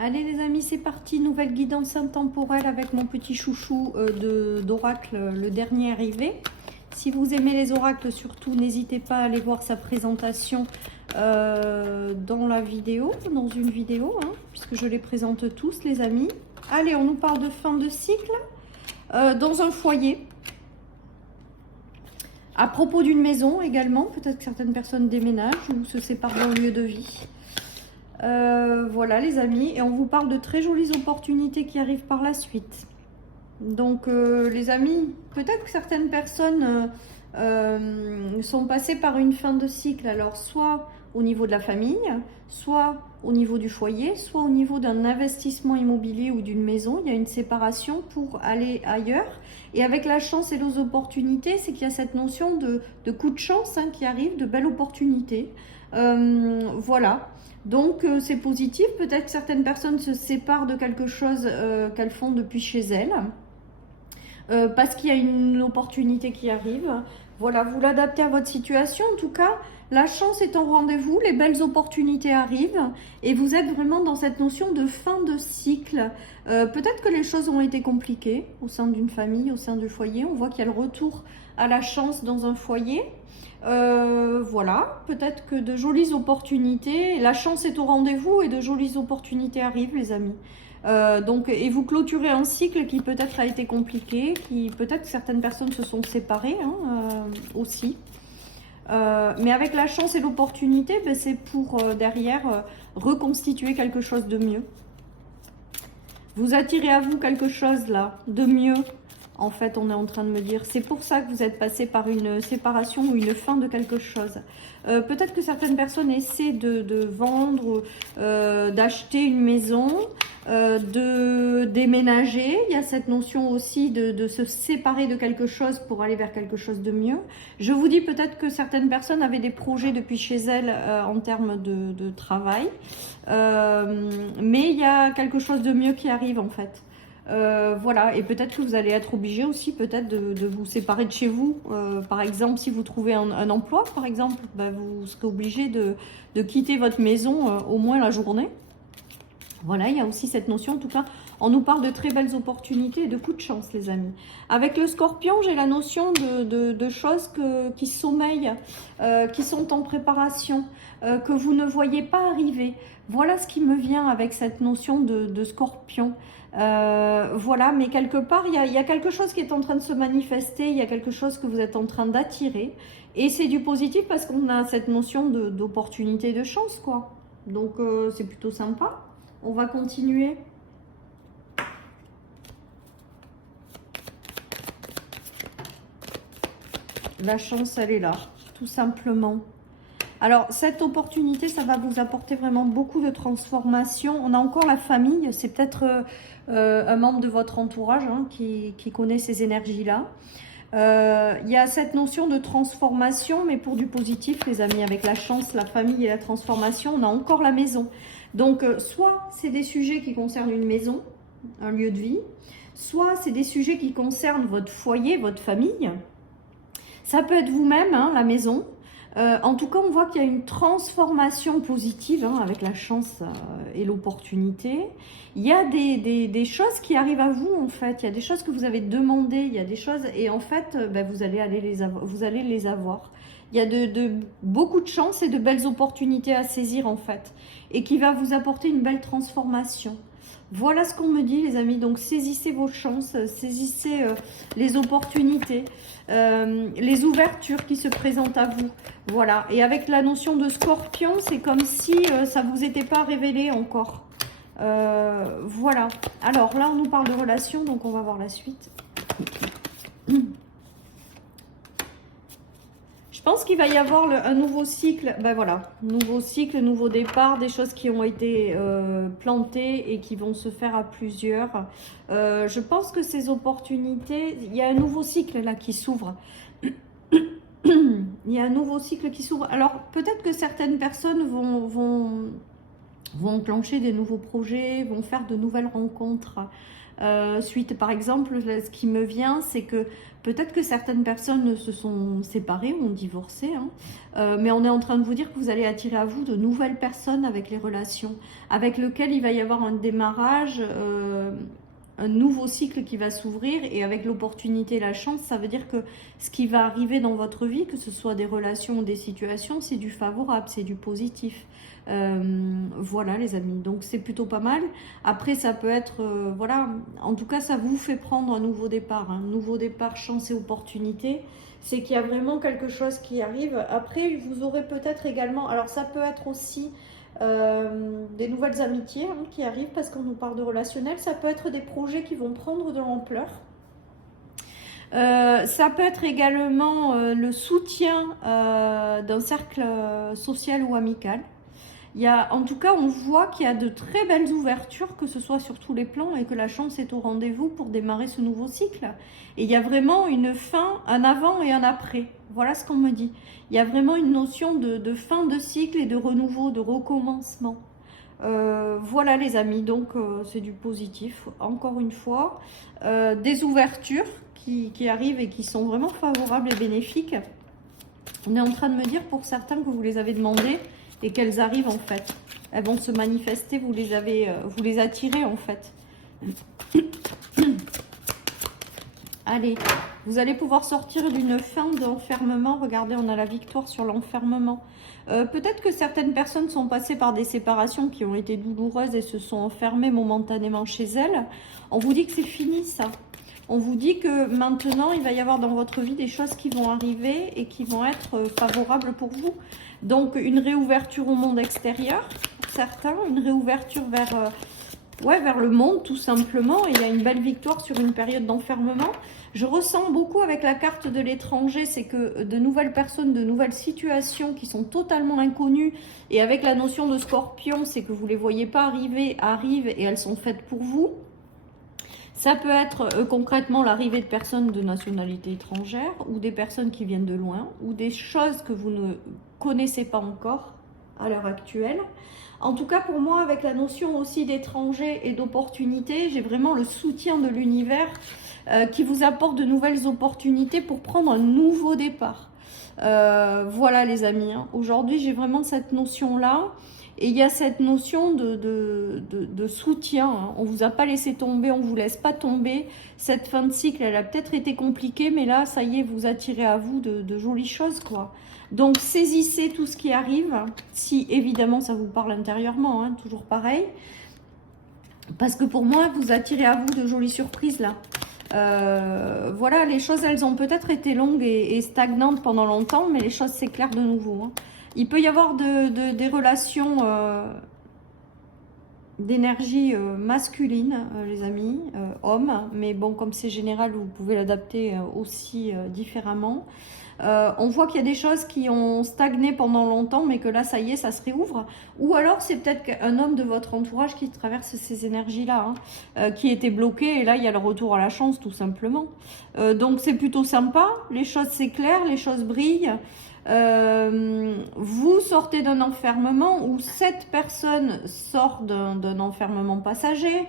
Allez les amis, c'est parti, nouvelle guidance intemporelle avec mon petit chouchou d'oracle, le dernier arrivé. Si vous aimez les oracles, surtout n'hésitez pas à aller voir sa présentation dans la vidéo, dans une vidéo, hein, puisque je les présente tous les amis. Allez, on nous parle de fin de cycle dans un foyer. À propos d'une maison également, peut-être que certaines personnes déménagent ou se séparent d'un lieu de vie. Voilà les amis, et on vous parle de très jolies opportunités qui arrivent par la suite. Donc les amis, peut-être que certaines personnes sont passées par une fin de cycle, alors soit au niveau de la famille, soit au niveau du foyer, soit au niveau d'un investissement immobilier ou d'une maison. Il y a une séparation pour aller ailleurs. Et avec la chance et les opportunités, c'est qu'il y a cette notion de coup de chance hein, qui arrive, de belles opportunités. Voilà. Donc c'est positif, peut-être que certaines personnes se séparent de quelque chose qu'elles font depuis chez elles, parce qu'il y a une opportunité qui arrive. Voilà, vous l'adaptez à votre situation. En tout cas, la chance est en rendez-vous, les belles opportunités arrivent, et vous êtes vraiment dans cette notion de fin de cycle. Peut-être que les choses ont été compliquées au sein d'une famille, au sein du foyer. On voit qu'il y a le retour à la chance dans un foyer. Voilà, peut-être que de jolies opportunités, la chance est au rendez-vous et de jolies opportunités arrivent les amis. Donc, et vous clôturez un cycle qui peut-être a été compliqué, qui peut-être certaines personnes se sont séparées hein, aussi. Mais avec la chance et l'opportunité, ben, c'est pour derrière reconstituer quelque chose de mieux. Vous attirez à vous quelque chose là, de mieux. En fait, on est en train de me dire, c'est pour ça que vous êtes passé par une séparation ou une fin de quelque chose. Peut-être que certaines personnes essaient de vendre, d'acheter une maison, de déménager. Il y a cette notion aussi de se séparer de quelque chose pour aller vers quelque chose de mieux. Je vous dis peut-être que certaines personnes avaient des projets depuis chez elles en termes de travail. Mais il y a quelque chose de mieux qui arrive en fait. Voilà, et peut-être que vous allez être obligé aussi peut-être de vous séparer de chez vous. Par exemple, si vous trouvez un emploi, par exemple, ben, vous serez obligé de quitter votre maison au moins la journée. Voilà, il y a aussi cette notion, en tout cas, on nous parle de très belles opportunités et de coups de chance, les amis. Avec le scorpion, j'ai la notion de choses qui sommeillent, qui sont en préparation, que vous ne voyez pas arriver. Voilà ce qui me vient avec cette notion de scorpion. Voilà, mais quelque part, il y a quelque chose qui est en train de se manifester, il y a quelque chose que vous êtes en train d'attirer. Et c'est du positif parce qu'on a cette notion d'opportunité, de chance, quoi. Donc, c'est plutôt sympa. On va continuer. La chance, elle est là, tout simplement. Alors, cette opportunité, ça va vous apporter vraiment beaucoup de transformation. On a encore la famille, c'est peut-être un membre de votre entourage hein, qui connaît ces énergies-là. Il y a cette notion de transformation, mais pour du positif, les amis, avec la chance, la famille et la transformation, on a encore la maison. Donc, soit c'est des sujets qui concernent une maison, un lieu de vie, soit c'est des sujets qui concernent votre foyer, votre famille. Ça peut être vous-même, hein, la maison. En tout cas, on voit qu'il y a une transformation positive hein, avec la chance et l'opportunité. Il y a des choses qui arrivent à vous, en fait. Il y a des choses que vous avez demandées, il y a des choses... Et en fait, ben, vous allez les avoir. Il y a beaucoup de chance et de belles opportunités à saisir, en fait. Et qui va vous apporter une belle transformation. Voilà ce qu'on me dit les amis, donc saisissez vos chances, saisissez les opportunités, les ouvertures qui se présentent à vous. Voilà, et avec la notion de scorpion, c'est comme si ça ne vous était pas révélé encore. Voilà, alors là on nous parle de relations, donc on va voir la suite. Je pense qu'il va y avoir un nouveau cycle, ben voilà, nouveau cycle, nouveau départ, des choses qui ont été plantées et qui vont se faire à plusieurs. Je pense que ces opportunités, il y a un nouveau cycle là qui s'ouvre. Il y a un nouveau cycle qui s'ouvre. Alors peut-être que certaines personnes vont enclencher des nouveaux projets, vont faire de nouvelles rencontres. Suite, par exemple, ce qui me vient, c'est que peut-être que certaines personnes se sont séparées ou ont divorcé, hein, mais on est en train de vous dire que vous allez attirer à vous de nouvelles personnes avec les relations, avec lesquelles il va y avoir un démarrage, un nouveau cycle qui va s'ouvrir, et avec l'opportunité et la chance, ça veut dire que ce qui va arriver dans votre vie, que ce soit des relations ou des situations, c'est du favorable, c'est du positif. Voilà les amis, donc c'est plutôt pas mal. Après ça peut être, voilà, en tout cas ça vous fait prendre un nouveau départ, hein. Nouveau départ, chance et opportunité, c'est qu'il y a vraiment quelque chose qui arrive. Après vous aurez peut-être également, alors ça peut être aussi des nouvelles amitiés, hein, qui arrivent, parce qu'on nous parle de relationnel. Ça peut être des projets qui vont prendre de l'ampleur. Ça peut être également le soutien d'un cercle social ou amical. En tout cas, on voit qu'il y a de très belles ouvertures, que ce soit sur tous les plans, et que la chance est au rendez-vous pour démarrer ce nouveau cycle. Et il y a vraiment une fin, un avant et un après. Voilà ce qu'on me dit. Il y a vraiment une notion de fin de cycle et de renouveau, de recommencement. Voilà les amis, donc c'est du positif, encore une fois. Des ouvertures qui arrivent et qui sont vraiment favorables et bénéfiques. On est en train de me dire pour certains que vous les avez demandées et qu'elles arrivent en fait. Elles vont se manifester, vous les attirez en fait. Allez, vous allez pouvoir sortir d'une fin d'enfermement. Regardez, on a la victoire sur l'enfermement. Peut-être que certaines personnes sont passées par des séparations qui ont été douloureuses et se sont enfermées momentanément chez elles. On vous dit que c'est fini ça. On vous dit que maintenant, il va y avoir dans votre vie des choses qui vont arriver et qui vont être favorables pour vous. Donc, une réouverture au monde extérieur, pour certains, une réouverture vers le monde, tout simplement. Et il y a une belle victoire sur une période d'enfermement. Je ressens beaucoup avec la carte de l'étranger, c'est que de nouvelles personnes, de nouvelles situations qui sont totalement inconnues, et avec la notion de scorpion, c'est que vous ne les voyez pas arriver, arrivent et elles sont faites pour vous. Ça peut être concrètement l'arrivée de personnes de nationalité étrangère, ou des personnes qui viennent de loin, ou des choses que vous ne connaissez pas encore à l'heure actuelle. En tout cas, pour moi, avec la notion aussi d'étranger et d'opportunité, j'ai vraiment le soutien de l'univers qui vous apporte de nouvelles opportunités pour prendre un nouveau départ. Voilà les amis, hein. Aujourd'hui, j'ai vraiment cette notion-là. Et il y a cette notion de soutien, hein. On ne vous a pas laissé tomber, on ne vous laisse pas tomber. Cette fin de cycle, elle a peut-être été compliquée, mais là, ça y est, vous attirez à vous de jolies choses, quoi. Donc, saisissez tout ce qui arrive, si évidemment ça vous parle intérieurement, hein, toujours pareil. Parce que pour moi, vous attirez à vous de jolies surprises, là. Voilà, les choses, elles ont peut-être été longues et stagnantes pendant longtemps, mais les choses s'éclairent de nouveau, hein. Il peut y avoir des relations d'énergie masculine, les amis, hommes, mais bon, comme c'est général, vous pouvez l'adapter aussi différemment. On voit qu'il y a des choses qui ont stagné pendant longtemps, mais que là, ça y est, ça se réouvre. Ou alors, c'est peut-être un homme de votre entourage qui traverse ces énergies-là, hein, qui était bloqué, et là, il y a le retour à la chance, tout simplement. Donc, c'est plutôt sympa. Les choses s'éclairent, les choses brillent. Vous sortez d'un enfermement, ou cette personne sort d'un enfermement passager.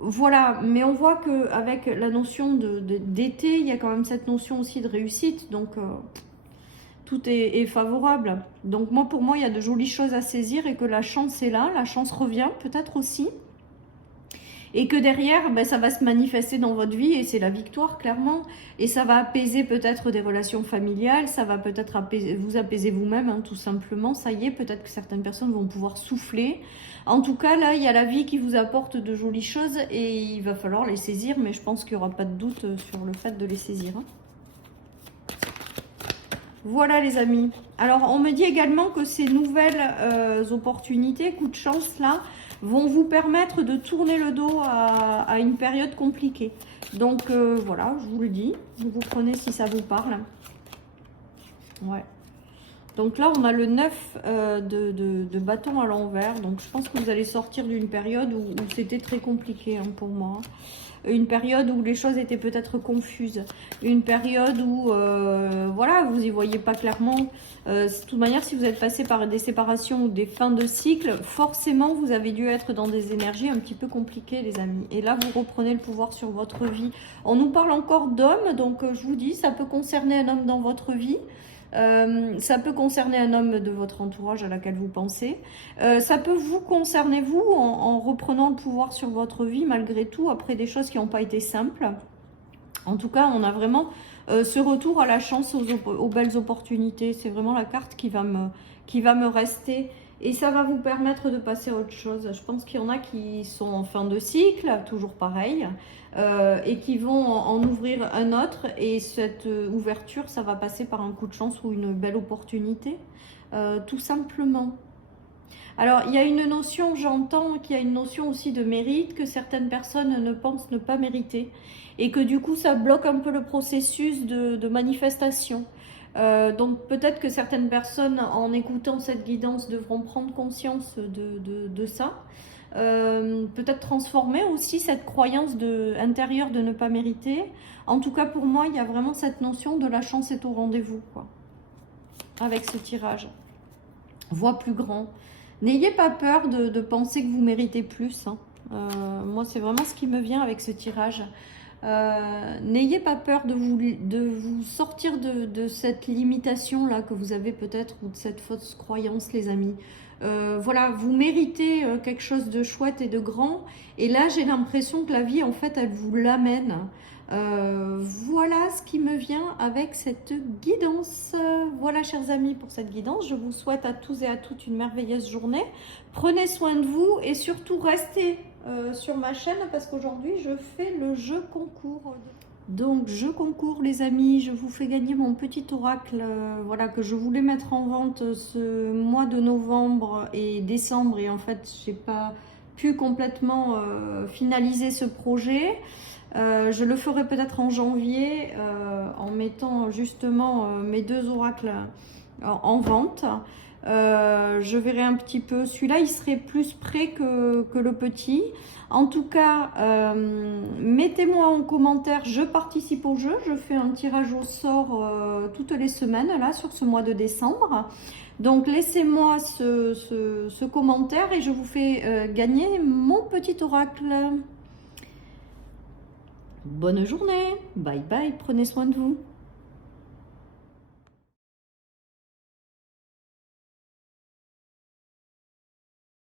Voilà, mais on voit qu'avec la notion d'été, il y a quand même cette notion aussi de réussite, donc tout est favorable. Donc pour moi, il y a de jolies choses à saisir, et que la chance est là, la chance revient peut-être aussi. Et que derrière, ben, ça va se manifester dans votre vie, et c'est la victoire, clairement. Et ça va apaiser peut-être des relations familiales, ça va peut-être vous apaiser vous-même, hein, tout simplement. Ça y est, peut-être que certaines personnes vont pouvoir souffler. En tout cas, là, il y a la vie qui vous apporte de jolies choses, et il va falloir les saisir, mais je pense qu'il n'y aura pas de doute sur le fait de les saisir, hein. Voilà les amis. Alors, on me dit également que ces nouvelles opportunités, coup de chance là, vont vous permettre de tourner le dos à une période compliquée. Donc voilà, je vous le dis. Vous prenez si ça vous parle. Ouais. Donc là, on a le 9 de bâton à l'envers. Donc je pense que vous allez sortir d'une période où c'était très compliqué, hein, pour moi. Une période où les choses étaient peut-être confuses. Une période où, voilà, vous n'y voyez pas clairement. De toute manière, si vous êtes passé par des séparations ou des fins de cycle, forcément, vous avez dû être dans des énergies un petit peu compliquées, les amis. Et là, vous reprenez le pouvoir sur votre vie. On nous parle encore d'hommes, donc je vous dis, ça peut concerner un homme dans votre vie. Ça peut concerner un homme de votre entourage à laquelle vous pensez. Ça peut vous concerner vous en reprenant le pouvoir sur votre vie malgré tout après des choses qui n'ont pas été simples. En tout cas, on a vraiment ce retour à la chance, aux belles opportunités. C'est vraiment la carte qui va me rester. Et ça va vous permettre de passer à autre chose. Je pense qu'il y en a qui sont en fin de cycle, toujours pareil, et qui vont en ouvrir un autre. Et cette ouverture, ça va passer par un coup de chance ou une belle opportunité, tout simplement. Alors, il y a une notion, j'entends qu'il y a une notion aussi de mérite, que certaines personnes ne pensent ne pas mériter. Et que du coup, ça bloque un peu le processus de manifestation. Donc peut-être que certaines personnes, en écoutant cette guidance, devront prendre conscience de ça. Peut-être transformer aussi cette croyance intérieure de ne pas mériter. En tout cas, pour moi, il y a vraiment cette notion de la chance est au rendez-vous, quoi, avec ce tirage. Voix plus grand. N'ayez pas peur de penser que vous méritez plus, hein. Moi, c'est vraiment ce qui me vient avec ce tirage. N'ayez pas peur de vous sortir de cette limitation là que vous avez peut-être, ou de cette fausse croyance, les amis. Voilà, vous méritez quelque chose de chouette et de grand, et là j'ai l'impression que la vie en fait elle vous l'amène. Voilà ce qui me vient avec cette guidance. Voilà, chers amis, pour cette guidance. Je vous souhaite à tous et à toutes une merveilleuse journée. Prenez soin de vous et surtout restez sur ma chaîne, parce qu'aujourd'hui je fais le jeu concours. Donc jeu concours, les amis, je vous fais gagner mon petit oracle, voilà, que je voulais mettre en vente ce mois de novembre et décembre, et en fait j'ai pas pu complètement finaliser ce projet. Je le ferai peut-être en janvier, en mettant justement mes deux oracles en vente. Je verrai un petit peu. Celui-là, il serait plus prêt que le petit. En tout cas, mettez-moi en commentaire. Je participe au jeu. Je fais un tirage au sort toutes les semaines là sur ce mois de décembre. Donc laissez-moi ce commentaire et je vous fais gagner mon petit oracle. Bonne journée. Bye bye. Prenez soin de vous.